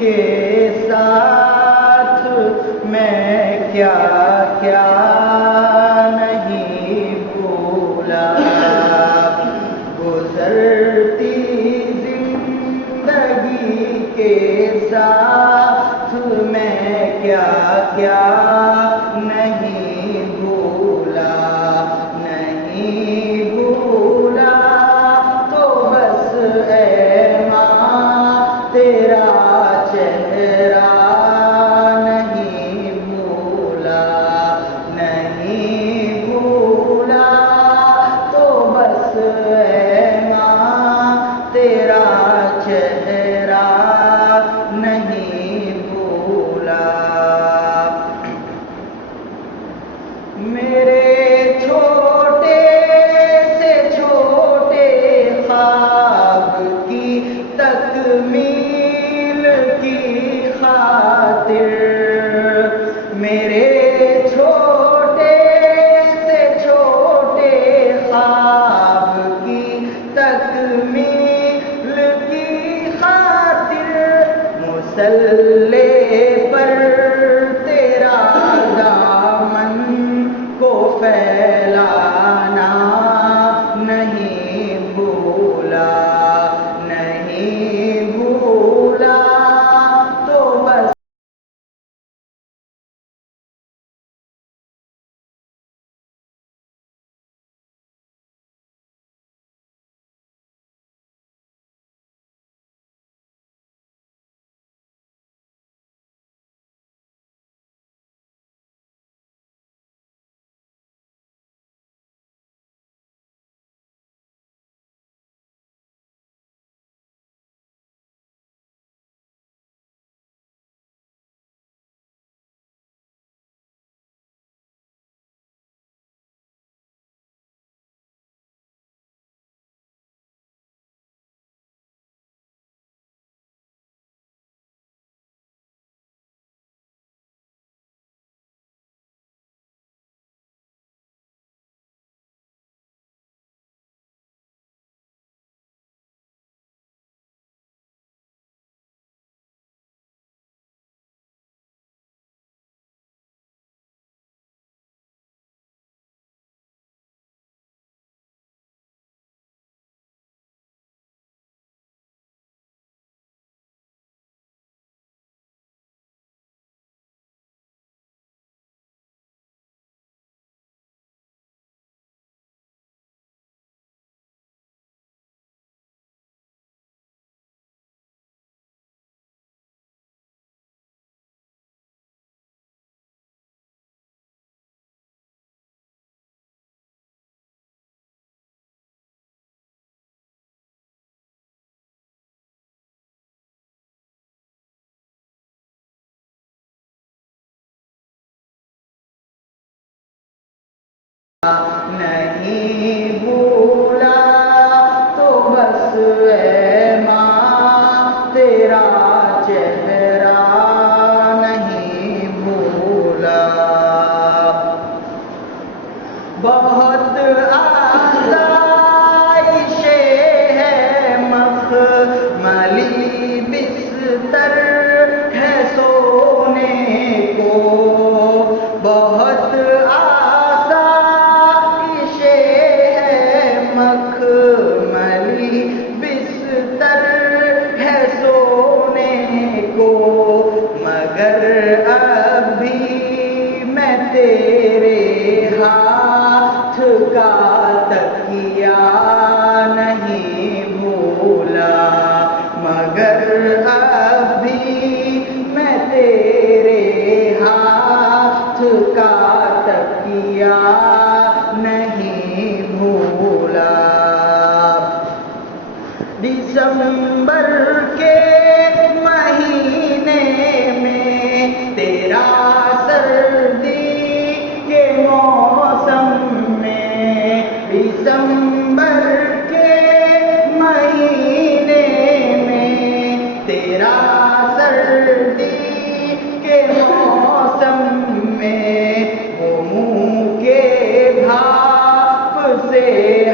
کے ساتھ میں کیا کیا نہیں بھولا، گزرتی زندگی کے ساتھ میں کیا کیا نہیں بھولا، نہیں بھولا تو بس اے ماں تیرا چہرہ نہیں بھولا، نہیں بھولا تو بس اے ماں تیرا چہرہ نہیں بھولا۔ میرے چھوٹے سے چھوٹے خواب کی تکمیل کی خاطر، میرے چھوٹے سے چھوٹے خواب کی تکمیل کی خاطر، مصلی پر تیرا دامن کو پھیلانا نہیں بھولا، نہیں بھولا تو بس نہیں بھولا تو بس اے ماں تیرا چہرہ نہیں بھولا، بہت آسائش ہے مخملی بستر ہے سونے کو، بہت مخملی بستر ہے سونے کو، مگر اب بھی میں تیرے ہاتھ کا تکیا نہیں بھولا، مگر اب بھی میں تیرے ہاتھ کا تکیا نہیں بھولا۔ دسمبر کے مہینے میں تیرا سردی کے موسم میں، دسمبر کے مہینے میں تیرا سردی کے موسم میں، وہ منہ کے بھاپ سے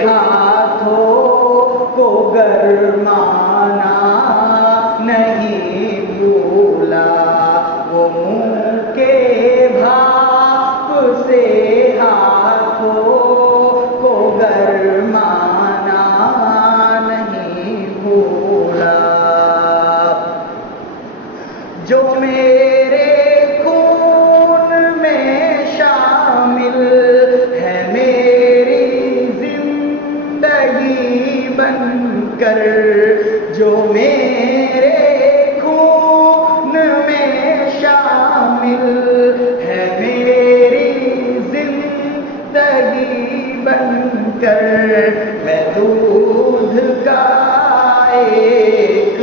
ہاتھوں کو گرمانا نہیں بھولا۔ بھولا، جو میرے خون میں شامل ہے میری زندگی بن کر، جو میرے خون میں شامل ہے میری زندگی بن کر، میں دودھ کا ایک